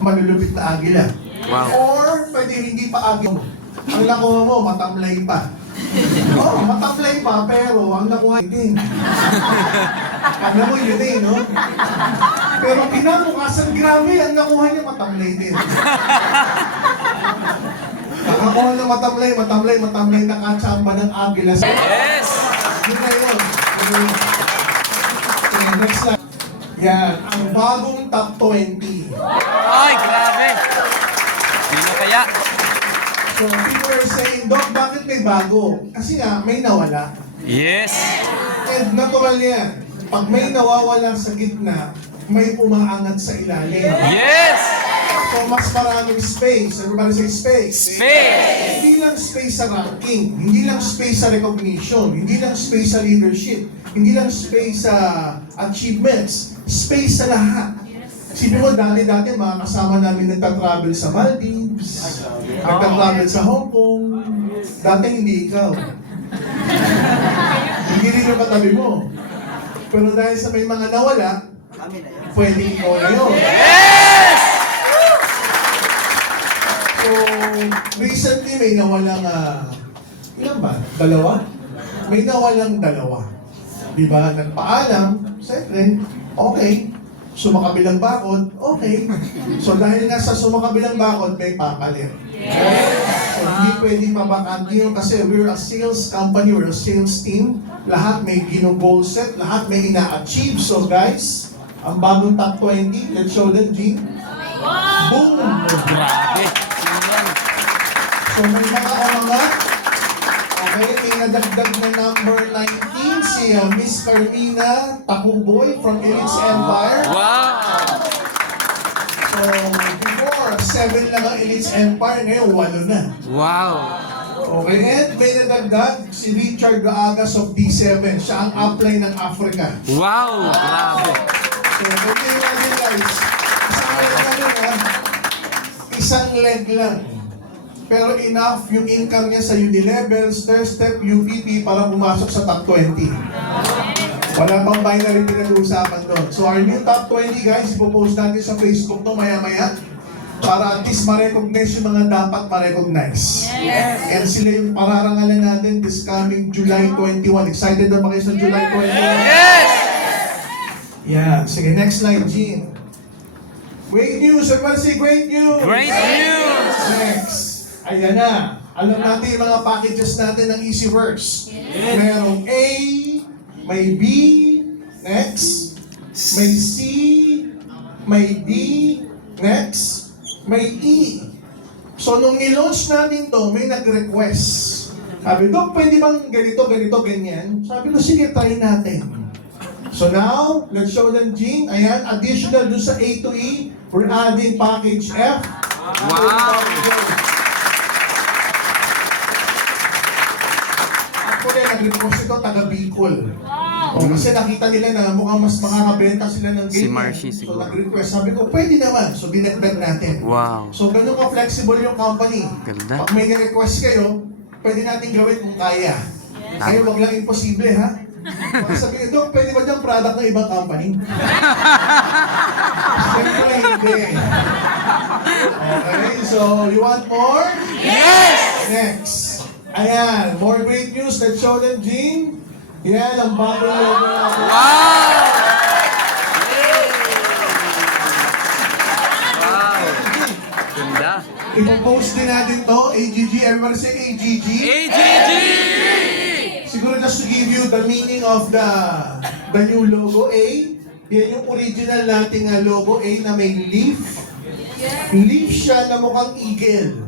Malulupit na agila. Wow. Or pwede hindi pa agila. Ang nakuha mo, matamlay pa. Oo, matamlay pa, pero ang nakuha din. Alam mo yun eh, no? Pero kinabukasan, grabe, ang nakuha niya matamlay din. Nakakuha na matamlay, nakachamba ng agila. Yes! Yun na yun. Okay, next slide. Yan, ang bagong top 20. Ay, grabe! Sino kaya? So, people are saying, Doc, bakit may bago? Kasi nga, may nawala. Yes! And natural yan. Pag may nawawala sa gitna, may umaangat sa ilalim. Yes! So, mas maraming space. Everybody say space. Space! Hindi lang space sa ranking, hindi lang space sa recognition, hindi lang space sa leadership, hindi lang space sa achievements, space sa lahat. Sino mo, dati mga kasama namin nagta-travel sa Maldives, nagta-travel sa Hong Kong, dati hindi ikaw. Hindi rin yung katabi mo. Pero dahil sa may mga nawala, pwede ikaw na yun. Yes! So, recently may nawalang, ilan ba? Dalawa? May nawalang dalawa. Di ba? Nagpaalam, siyempre, okay. Sumakabilang bakod, okay. So, dahil nasa sumakabilang bakod, may papalit. So, hindi pwedeng mabakanti yun kasi we're a sales company, we're a sales team. Lahat may gino-goal set, lahat may ina-achieve. So, guys, ang bagong top 20, let's show them, Gene. Boom! Grabe! Sino yan? So may mga umangat. Okay, may nadagdag na number 19, si Miss Carmina Takuboy from Elites Empire. Wow! So before, 7 lang ang Elites Empire, ngayon 8 na. Wow! Okay, and may nadagdag si Richard Gaagas of D7. Siya ang upline ng Africa. Wow! Grabe! So, okay natin guys. Isang leg lang. Pero enough yung income niya sa Unilevel, Stairstep, UPP para pumasok sa top 20. Wala pang binary pinag-uusapan doon. So our new top 20 guys, ipopost natin sa Facebook to maya-maya para at least ma-recognize yung mga dapat ma-recognize. Yes! And sila yung pararangalan natin this coming July 21. Excited na ba kayo sa July 21? Yes! Yeah. Sige, next slide, Gene. Great news! Everybody say great news! Great news! Next. Ayan na. Alam natin yung mga packages natin ng Easyverse. Merong A, may B, next. May C, may D, next. May E. So, nung nilaunch natin to, may nag-request. Sabi, Dok, pwede bang ganito, ganyan? Sabi ko, sige, try natin. So now, let's show them, Gene. Ayan, additional dun sa A to E, we're adding package F. Wow! Actually, nag-repost ito, taga Bicol. O, kasi nakita nila na mukhang mas makakabenta sila ng game. Si Marcy So siguro. nag-request, sabi ko, pwede naman. So dinagdag natin. Wow! So ganun ka-flexible yung company. Ganda. Pag may request kayo, pwede natin gawin kung kaya. Kayo wag lang imposible, ha? Pag sabihin, Dok, pwede ba dyan product ng ibang company? Siyempre hindi. Okay, so you want more? Yes! Next. Ayan, more great news. Let's show them, Gene. Yan, ang bagong logo natin. Wow! Wow! Ganda! Ipopost din natin to, AGG. Everybody say AGG. AGG! Siguro just to give you the meaning of the new logo A. Yan yung original nating logo A na may leaf. Leaf siya na mukhang eagle.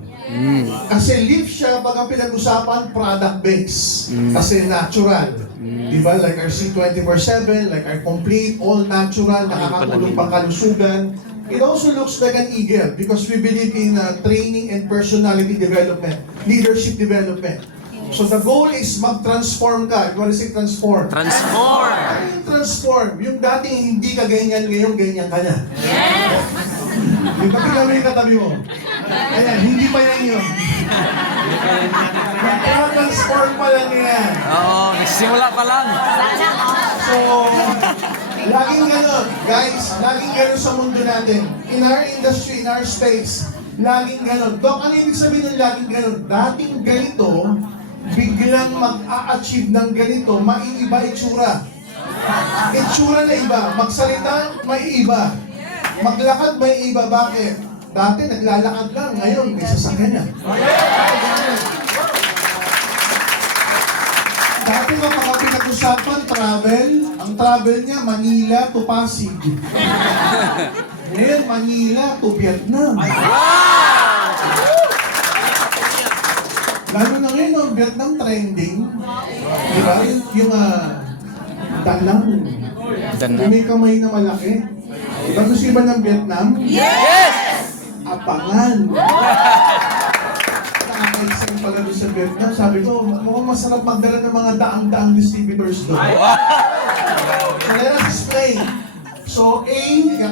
Kasi leaf siya pag ang pinag-usapan product base. Kasi natural. Diba? Like our C24/7, like our complete, all natural, nakakatulong pang kalusugan. It also looks like an eagle because we believe in training and personality development, leadership development. So the goal is mag-transform ka. You want to say transform? Transform! Ano yung transform? Yung dating hindi ka ganyan, ngayon ganyan ka na. Yes! Yung katabi mo yung katabi mo. Ayan, hindi pa yan yun. Mag-transform pa lang yan. Oo, simula pa lang. So, Laging ganon, guys. Laging ganon sa mundo natin. In our industry, in our space, laging ganon. Dok, ano ibig sabihin ng laging ganon? Dating ganito, biglang mag-a-achieve ng ganito, maiiba itsura. Itsura na iba. Magsalita, may iba. Maglakad, may iba. Bakit? Dati naglalakad lang, ngayon may sasakyan na. Dati nung mga pinag-usapan, travel, ang travel niya, Manila to Pasig. Ngayon, Manila to Vietnam. Lalo na ngayon, no, Vietnam trending. Diba? Yung dalang. Yung may kamay na malaki. Tapos iba ng Vietnam? Yes! Abangan. Nakaka-excite pala doon sa Vietnam. Sabi ko, mukhang masarap magdala ng mga daang-daang distributors doon. So let us explain. So A,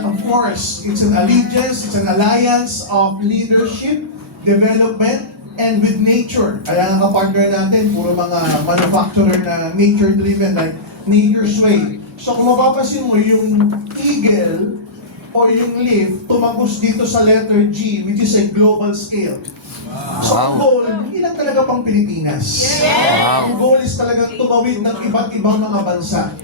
of course, it's an allegiance, it's an alliance of leadership, development, and with nature. Kaya ang kapartner natin, puro mga manufacturer na nature-driven, like Nature's Way. So kung mapapasin mo yung eagle o yung leaf, tumagos dito sa letter G, which is a global scale. So ang goal, hindi lang talaga pang Pilipinas. Ang goal is talagang tumawid ng iba't ibang mga bansa.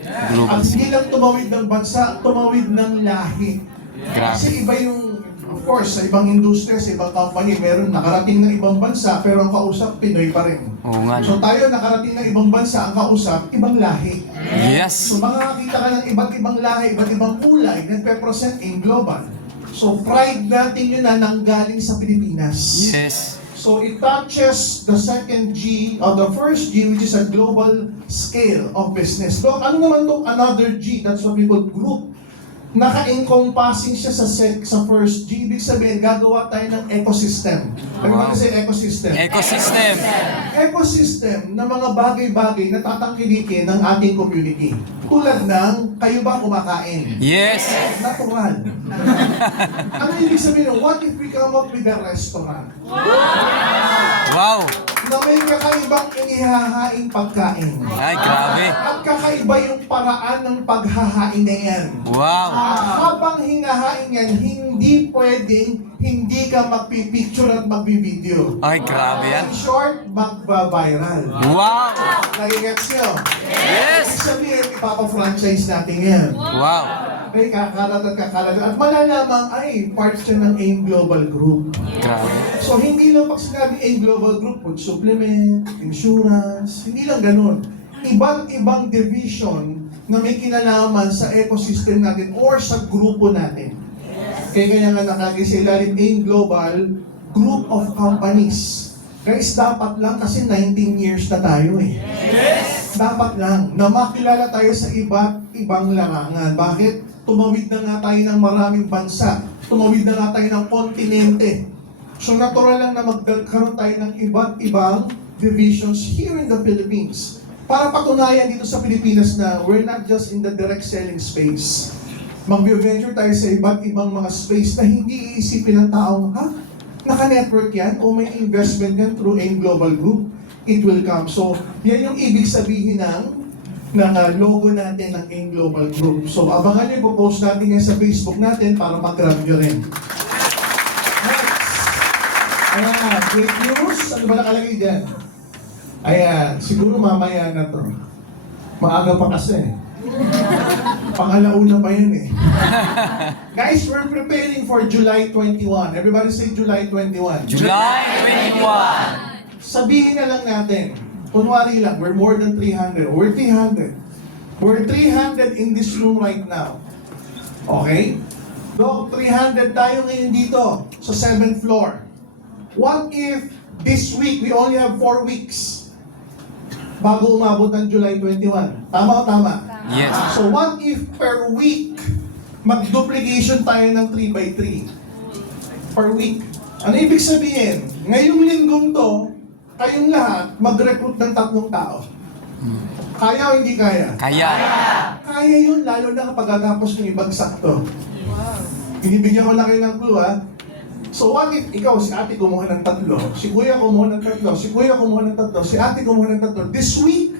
At hindi lang tumawid ng bansa, tumawid ng lahi. Kasi iba yung, of course, sa ibang industry, sa ibang company, meron nakarating ng ibang bansa, pero ang kausap, Pinoy pa rin. Oo nga. So tayo nakarating ng ibang bansa, ang kausap, ibang lahi. Yes! So makakakita ka ng iba't ibang lahi, iba't ibang kulay, nagpe-present in global. So pride natin yun na nanggaling sa Pilipinas. Yes! So it touches the second G, or the first G, which is a global scale of business. So ano naman to another G, that's what we call group. Naka-encompassing siya sa first G. Ibig sabihin, gagawa tayo ng ecosystem. Ano ba kasi ecosystem? Ecosystem! Ecosystem na mga bagay-bagay na tatangkilikin ng ating community. Tulad ng, kayo ba kumakain? Yes! Natural. Ano ibig sabihin? What if we come up with a restaurant? Wow! Na may kakaibang inihahaing pagkain. Ay, grabe! At kakaiba yung paraan ng paghahain na yan. Wow! Habang hinahain yan, hindi pwedeng hindi ka magpipicture at magbibideo. Ay, grabe yan! In short, magba-viral. Wow! Nagigets nyo? Yes! Ibig sabihin, ipapa-franchise natin yan. Wow! Ay, kakalat at kakalat. At malalaman, ay, part siya ng AIM Global Group. Grabe! So, hindi lang pag sinabi AIM Global Group, food supplement, insurance, hindi lang ganun. Iba't ibang division na may kinalaman sa ecosystem natin or sa grupo natin. Kaya nga nakalagay sa ilalim AIM Global Group of Companies. Guys, dapat lang kasi 19 years na tayo eh. Dapat lang na makilala tayo sa iba't ibang larangan. Bakit? Tumawid na nga tayo ng maraming bansa. Tumawid na nga tayo ng kontinente. So natural lang na magkaroon tayo ng iba't ibang divisions here in the Philippines. Para patunayan dito sa Pilipinas na we're not just in the direct selling space. Mag-venture tayo sa iba't ibang mga space na hindi iisipin ng taong, ha? Naka-network yan o may investment yan through AIM Global Group, it will come. So, yan yung ibig sabihin ng logo natin ng AIM Global Group. So, abangan nyo, ipopost natin yan sa Facebook natin para mag-grab nyo rin. Next. Ayan, great news. Ano ba nakalagay dyan? Ayan, siguro mamaya na to. Maaga pa kasi. Pangalauna pa yan eh. Guys, we're preparing for July 21. Everybody say July 21. July 21! Sabihin na lang natin, kunwari lang, we're more than 300. We're 300. We're 300 in this room right now. Okay? Dok, 300 tayo ngayon dito sa 7th floor. What if this week, we only have 4 weeks bago umabot ng July 21? Tama o tama? Yes! So what if per week, mag-duplication tayo ng 3x3? Per week. Ano ibig sabihin? Ngayong linggong to, kayong lahat, mag-recruit ng 3 tao. Kaya o hindi kaya? Kaya! Kaya yun, lalo na kapag atapos yung ibagsak to. Binibigyan ko lang kayo ng clue, ha? So what if ikaw, si ate kumuha ng 3, si kuya kumuha ng 3, si kuya kumuha ng 3, si ate kumuha ng 3. This week,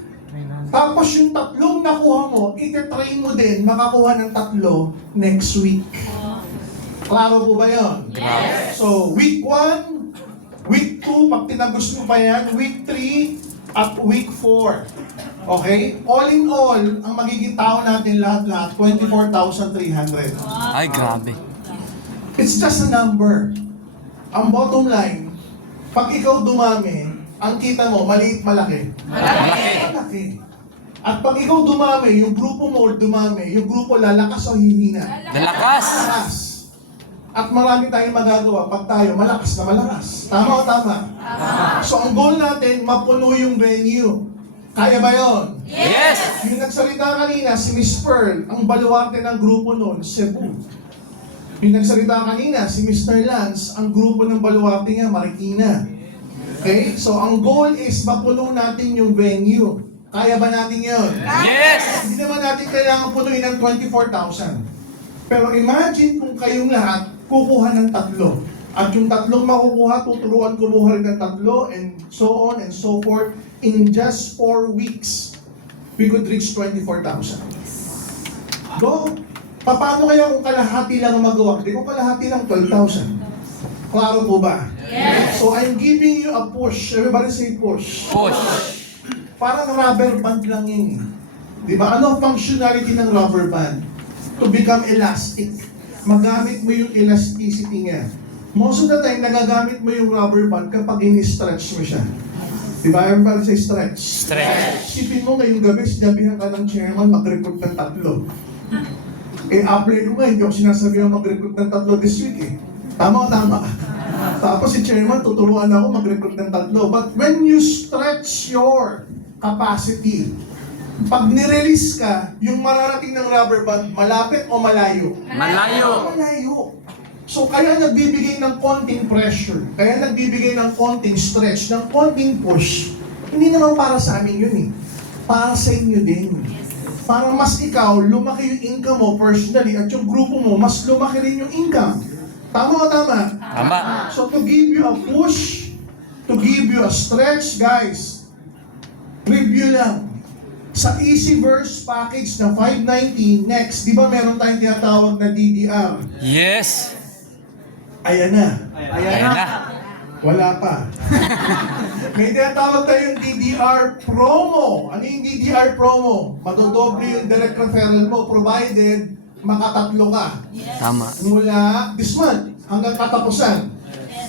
Tapos yung tatlong nakuha mo, iti-try mo din makakuha ng tatlo next week. Klaro po ba yun? Grabe. So, week 1, week 2, pag tinagos mo pa yan, week 3, at week 4. Okay? All in all, ang magiging tao natin lahat-lahat, 24,300. Ay, grabe. It's just a number. Ang bottom line, pag ikaw dumami, ang kita mo, maliit, malaki. Malaki. Malaki. At pag ikaw dumami, yung grupo mo dumami, yung grupo lalakas o hihina? Lalakas. Malakas. At marami tayong magagawa pag tayo malakas na malakas. Tama o tama? So ang goal natin, mapuno yung venue. Kaya ba yon? Yes. Yung nagsalita kanina, si Miss Pearl, ang baluarte ng grupo noon, Cebu. Yung nagsalita kanina, si Mr. Lance, ang grupo ng baluarte niya, Marikina. Okay? So ang goal is mapuno natin yung venue. Kaya ba natin yun? Yes. Hindi naman natin kailangan punuin ng 24,000. Pero imagine kung kayong lahat kukuha ng tatlo. At yung tatlong makukuha, tuturuan kumuha rin ng tatlo, and so on and so forth. In just 4 weeks, we could reach 24,000. So, paano kaya kung kalahati lang ang magawa? Hindi kung kalahati lang 12,000. Klaro po ba? Yes. So, I'm giving you a push. Everybody say push. Push. Parang rubber band lang yun. Di ba? Ano ang functionality ng rubber band? To become elastic. Magamit mo yung elasticity niya. Most of the time, nagagamit mo yung rubber band kapag ini-stretch mo siya. Di ba? Everybody say stretch. Stretch. Isipin mo ngayong gabi, sinabihan ka ng chairman mag-recruit ng tatlo. Apply ko nga, hindi ako sinasabihan mag-recruit ng tatlo this week eh. Tama o tama? Tapos si chairman, tuturuan ako mag-recruit ng tatlo. But when you stretch your capacity, pag nirelease ka, yung mararating ng rubber band, malapit o malayo? Malayo. Malayo. So kaya nagbibigay ng konting pressure, kaya nagbibigay ng konting stretch, ng konting push. Hindi naman para sa amin yun eh. Para sa inyo din. Para mas ikaw, lumaki yung income mo personally at yung grupo mo, mas lumaki rin yung income. Tama o tama? Tama. So to give you a push, to give you a stretch, guys, review lang. Sa Easyverse package na 590, next, di ba meron tayong tinatawag na DDR? Yes. Ayan na. Ayan na. Wala pa. May tinatawag tayong DDR promo. Ano yung DDR promo? Madodoble yung direct referral mo provided makatatlo ka. Tama. Mula this month hanggang katapusan.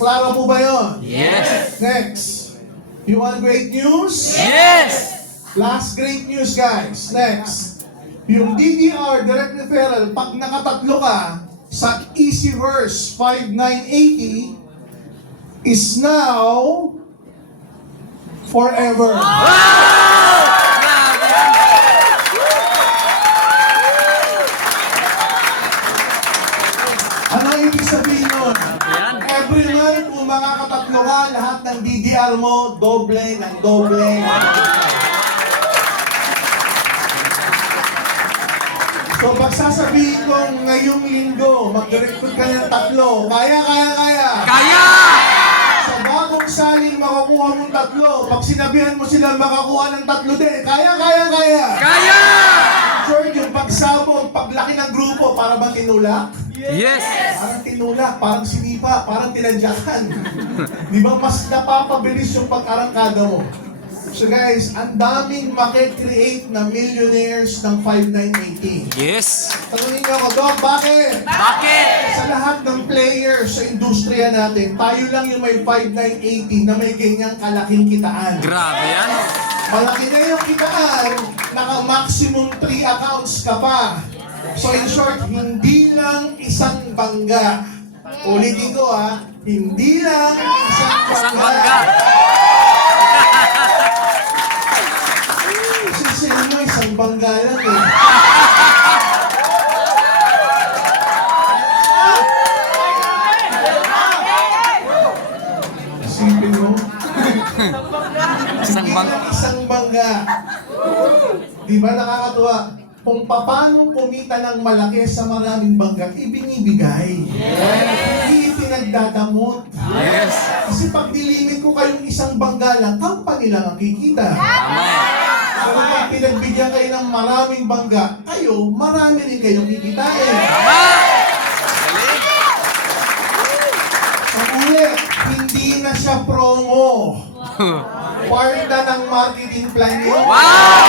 Klaro po ba yun? Yes. Next. You want great news? Yes. Last great news, guys. Next. Yung DDR, direct referral, pag nakatatlo ka sa Easyverse 5980 is now forever. Ano ibig sabihin nun? Yan. Every month, kung makakatatlo ka, lahat ng DDR mo, doble ng doble. So, pag sasabihin ko ngayong linggo, mag-recruit ka ng tatlo, kaya. Kaya. Sa bagong saling makukuha mong tatlo, pag sinabihan mo sila makakuha ng tatlo din, kaya. Kaya. Sure, yung pagsabog, paglaki ng grupo, para bang tinulak? Yes. Parang tinulak, parang sinipa, parang tinadyakan. Di ba mas napapabilis yung pag-arangkada mo? So guys, ang daming makikreate na millionaires ng 5980. Yes. Tanungin niyo ako, Doc, bakit? Bakit? Sa lahat ng players sa industriya natin, tayo lang yung may 5980 na may ganyang kalaking kitaan. Grabe yan. Malaki na yung kitaan, naka-maximum 3 accounts ka pa. So in short, hindi lang isang bangga. Ulitin ko hindi lang Isang bangga. Kasi sa inyo, isang bangga lang eh. Isipin mo. Isang Hindi bangga. lang isang bangga. Di ba nakakatuwa? Kung paano kumita ng malaki sa maraming bangga, ibinibigay. Hindi pinagdadamot. Yes. Kasi pag nilimit ko kayong isang bangga lang, company lang ang kikita. Tama. Pero pag pinagbigyan kayo ng maraming bangga, kayo, marami rin kayong kikitain. Tama! Galing! Ang ulit, hindi na siya promo. Part na ng marketing plan nyo. Wow!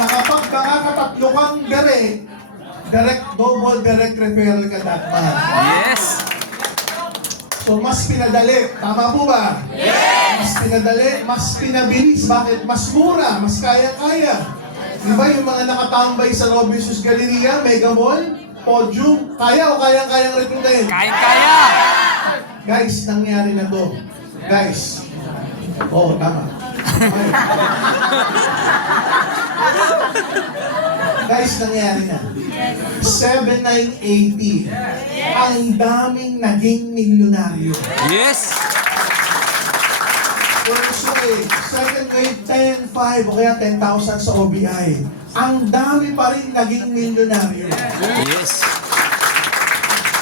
Nakapag nakakatatlo kang direct double direct referral ka that month. Yes! So mas pinadali, tama po ba? Yes! Mas pinadali, mas pinabilis. Bakit? Mas mura, mas kaya-kaya. Di ba yung mga nakatambay sa Robinsons Galleria, Mega Mall, Podium, kaya o kayang-kayang rekrutahin? Kayang-kaya! Guys, nangyari na to. Guys. Oo, tama. Okay. Guys, nangyari na. 7,980. Ang daming naging milyonaryo. Yes! First grade, second grade, 10,500 o kaya 10,000 sa OBI. Ang dami pa rin naging milyonaryo. Yes!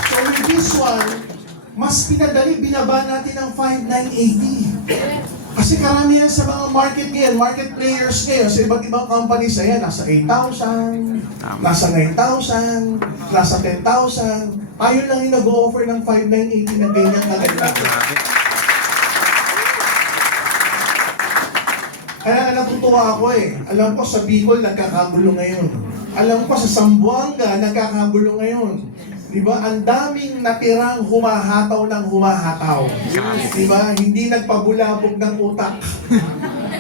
So with this one, mas pinadali, binaba natin ng 5,980. Kasi karamihan sa mga market ngayon, market players ngayon, sa iba't ibang companies, ayan, nasa 8,000, nasa 9,000, nasa 10,000. Tayo lang yung nag-o-offer ng 5,980 na ganyan kaganda. Kaya natutuwa ako eh. Alam ko sa Bicol nagkakagulo ngayon. Alam ko sa Zamboanga nagkakagulo ngayon. Diba? Ang daming natirang humahataw ng humahataw. Diba? Hindi nagpabulabog ng utak.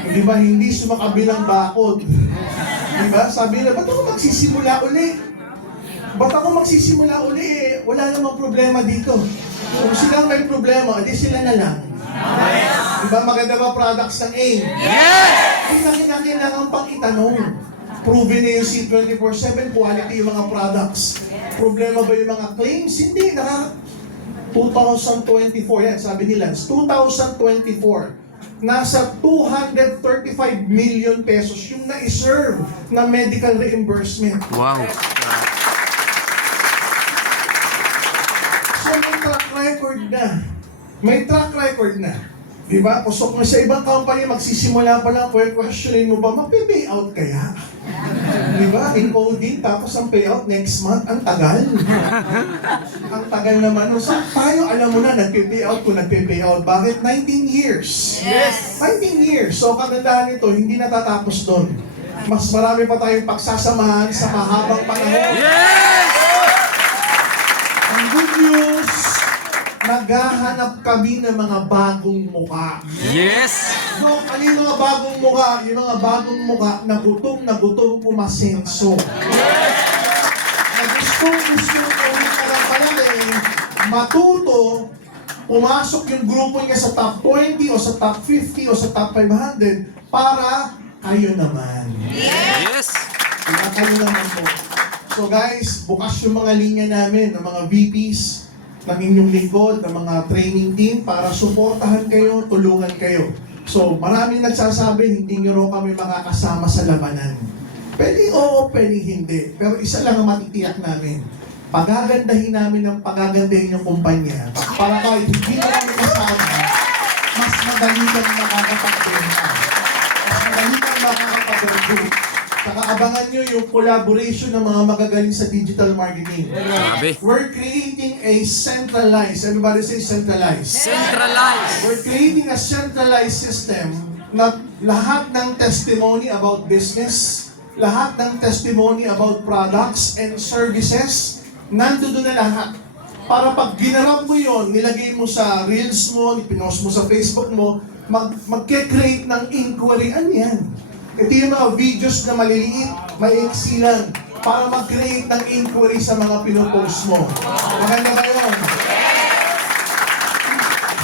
Diba? Hindi sumakabilang bakod. Diba? Sabi nila, ba't ako magsisimula uli? Ba't ako magsisimula uli eh? Wala namang problema dito. Kung silang may problema, edi sila na lang. Diba? Maganda ba products ng AIM? Yes! Hindi na kailangan pang itanong. Proven na yung C24/7 quality yung mga products. Problema ba yung mga claims? Hindi. 2024 yan, sabi nila. 2024, nasa 235 million pesos yung na-serve na medical reimbursement. Wow! So may track record na. May track record na. Diba? Kusok mo sa ibang company, magsisimula pa lang, questionin mo ba, mag-payout kaya? Diba? Encoding, tapos ang payout next month, ang tagal. Ang tagal naman. So, tayo, alam mo na, nagpe-payout kung nagpe-payout. Bakit? 19 years. Yes! 19 years. So, kagandahan nito, hindi natatapos doon. Mas marami pa tayong pagsasamahan sa mahabang panahon. Yes! Ang good news, naghahanap kami ng mga bagong mukha. Yes! So, ano yung mga bagong mukha? Yung mga bagong mukha na gutom umasenso. Na gusto ulit pala matuto, pumasok yung grupo niya sa top 20 o sa top 50 o sa top 500 para kayo naman. Yes! Para kayo naman po. So guys, bukas yung mga linya namin ng mga VPs ng inyong lingkod, ng mga training team para suportahan kayo, tulungan kayo. So, maraming nagsasabi, hindi nyo raw kami makakasama sa labanan. Pwede oo, pwede hindi. Pero isa lang ang matitiyak namin. Pagagandahin namin ang pagagandahin yung kumpanya para kahit hindi na kami kasama, mas madali kang makakapag-benta. Mas madali kang makakapag-recruit. Saka abangan nyo yung collaboration ng mga magagaling sa digital marketing. Grabe! We're creating a centralized, everybody say centralized. Centralized! We're creating a centralized system na lahat ng testimony about business, lahat ng testimony about products and services, nandoon na lahat. Para pag ginarap mo yon, nilagay mo sa reels mo, pinost mo sa Facebook mo, mag-create ng inquiry. Ano yan? Ito yung mga videos na maliliit, maiksi lang, para mag-create ng inquiry sa mga pinopost mo. Maganda ba yun?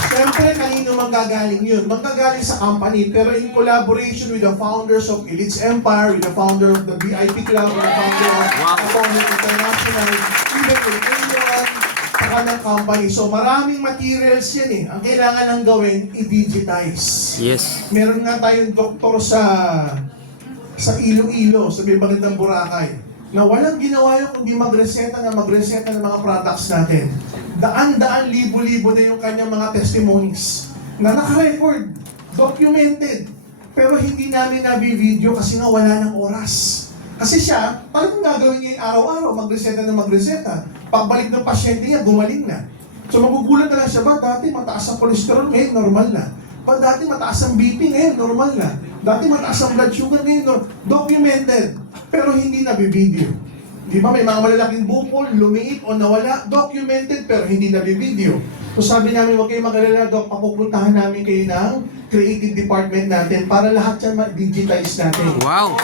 Siyempre, kanino manggagaling yun? Manggagaling sa company, pero in collaboration with the founders of Elites Empire, with the founder of the VIP Club, with the founder of Atomic International, even with anyone, saka ng company. So maraming materials yan eh. Ang kailangan lang gawin, i-digitize. Yes! Meron nga tayong doktor sa Iloilo, sa may magandang Boracay, na walang ginawa yun kundi magreseta ng mga products natin. Daan-daan, libo-libo na yung kanyang mga testimonies. na naka-record, documented, pero hindi namin nabi-video kasi nga wala ng oras. Kasi siya, parang gagawin niya yung araw-araw, magreseta na magreseta. Pagbalik ng pasyente niya, gumaling na. So magugulat na lang siya, ba dati mataas ang cholesterol, ngayon normal na. Ba dati mataas ang BP, ngayon normal na. Dati mataas ang blood sugar, ngayon documented, pero hindi nabi-video. Di ba may mga malalaking bukol, lumiit o nawala, documented pero hindi nabi-video. So sabi namin, huwag kayong mag-alala, Doc, papupuntahan namin kayo ng creative department natin para lahat yan ma-digitize natin. Wow.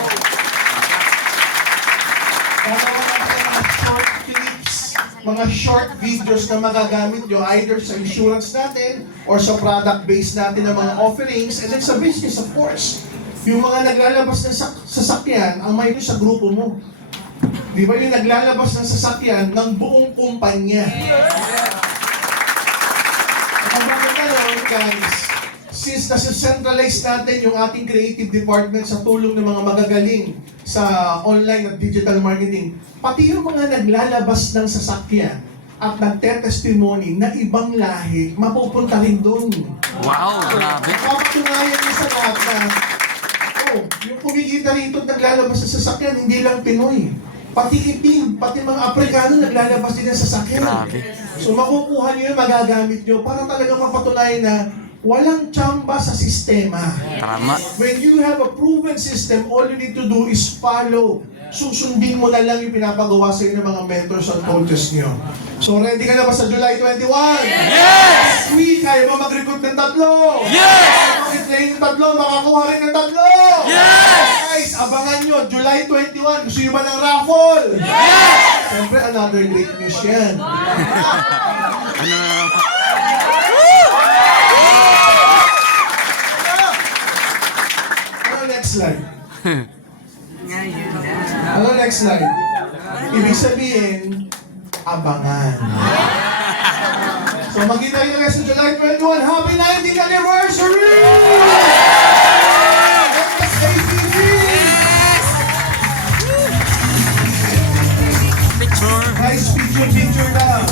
Gagawa natin ng mga short clips, mga short videos na magagamit nyo either sa insurance natin or sa product base natin ng mga offerings and then sa business, of course. Yung mga naglalabas ng sasakyan, ang may sa grupo mo. Di ba yung naglalabas ng sasakyan ng buong kumpanya? Ang bakit ano, guys, since nasa-centralize natin yung ating creative department sa tulong ng mga magagaling sa online at digital marketing, pati yung mga naglalabas ng sasakyan at nagte-testimony na ibang lahi, mapupunta rin doon. Wow, grabe. Kapatunayan niya sa lahat na, yung kumikita rito at naglalabas ng sasakyan, hindi lang Pinoy. Pati itim, pati mga Aprikano naglalabas din ng sasakyan. Grabe. So makukuha niyo yun, magagamit niyo para talaga mapatunayan na walang tsamba sa sistema. Tama. When you have a proven system, all you need to do is follow. Susundin mo na lang yung pinapagawa sa inyo ng mga mentors and coaches niyo. So ready ka na ba sa July 21? Yes! Sweet! Kaya ba mag-recruit ng tatlo? Yes! Kaya mag-train ng tatlo? Makakuha rin ng tatlo? Yes! Guys, abangan nyo, July 21. Gusto nyo ba ng raffle? Yes! Siyempre, another great news yan. Ano? Ano next slide? Ano next slide? Ibig sabihin, abangan. So magkita rin guys sa July 21. Happy 19th anniversary! SATV! Picture. Nice picture na.